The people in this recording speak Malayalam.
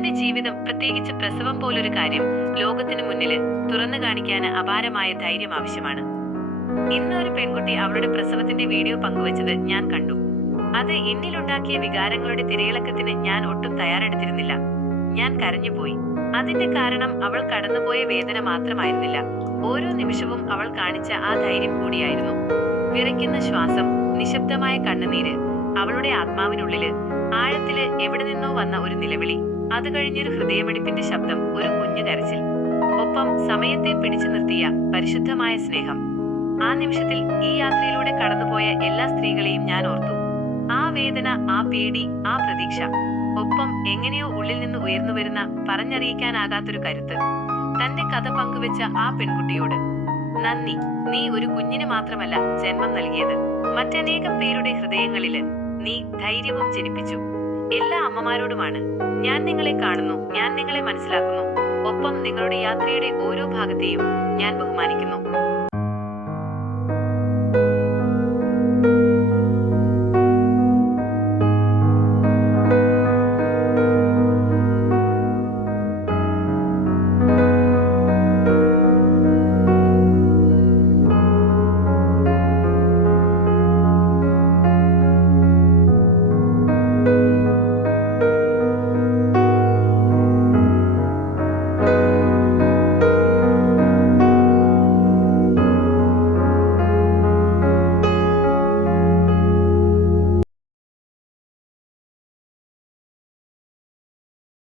തന്റെ ജീവിതം, പ്രത്യേകിച്ച് പ്രസവം പോലൊരു കാര്യം, ലോകത്തിനു മുന്നിൽ തുറന്നു കാണിക്കാൻ അപാരമായ ധൈര്യം ആവശ്യമാണ്. ഇന്ന് ഒരു പെൺകുട്ടി അവളുടെ പ്രസവത്തിന്റെ വീഡിയോ പങ്കുവച്ചത് ഞാൻ കണ്ടു. അത് എന്നിലുണ്ടാക്കിയ വികാരങ്ങളുടെ തിരയിളക്കത്തിന് ഞാൻ ഒട്ടും തയ്യാറെടുത്തിരുന്നില്ല. ഞാൻ കരഞ്ഞുപോയി. അതിന്റെ കാരണം അവൾ കടന്നുപോയ വേദന മാത്രമായിരുന്നില്ല, ഓരോ നിമിഷവും അവൾ കാണിച്ച ആ ധൈര്യം കൂടിയായിരുന്നു. വിറയ്ക്കുന്ന ശ്വാസം, നിശബ്ദമായ കണ്ണുനീര്, അവളുടെ ആത്മാവിനുള്ളില് ആഴത്തില് എവിടെ നിന്നോ വന്ന ഒരു നിലവിളി, അത് കഴിഞ്ഞൊരു ഹൃദയമിടിപ്പിന്റെ ശബ്ദം, ഒരു കുഞ്ഞു കരച്ചിൽ, ഒപ്പം സമയത്തെ പിടിച്ചു നിർത്തിയ പരിശുദ്ധമായ സ്നേഹം. ആ നിമിഷത്തിൽ ഈ യാത്രയിലൂടെ കടന്നുപോയ എല്ലാ സ്ത്രീകളെയും ഞാൻ ഓർത്തു. ആ വേദന, ആ പേടി, ആ പ്രതീക്ഷ, ഒപ്പം എങ്ങനെയോ ഉള്ളിൽ നിന്ന് ഉയർന്നു വരുന്ന പറഞ്ഞറിയിക്കാനാകാത്തൊരു കരുത്ത്. തന്റെ കഥ പങ്കുവെച്ച ആ പെൺകുട്ടിയോട് നന്ദി. നീ ഒരു കുഞ്ഞിന് മാത്രമല്ല ജന്മം നൽകിയത്, മറ്റനേകം പേരുടെ ഹൃദയങ്ങളില് നീ ധൈര്യവും ജനിപ്പിച്ചു. എല്ലാ അമ്മമാരോടുമാണ് ഞാൻ നിങ്ങളെ കാണുന്നു, ഞാൻ നിങ്ങളെ മനസ്സിലാക്കുന്നു, ഒപ്പം നിങ്ങളുടെ യാത്രയുടെ ഓരോ ഭാഗത്തെയും ഞാൻ ബഹുമാനിക്കുന്നു.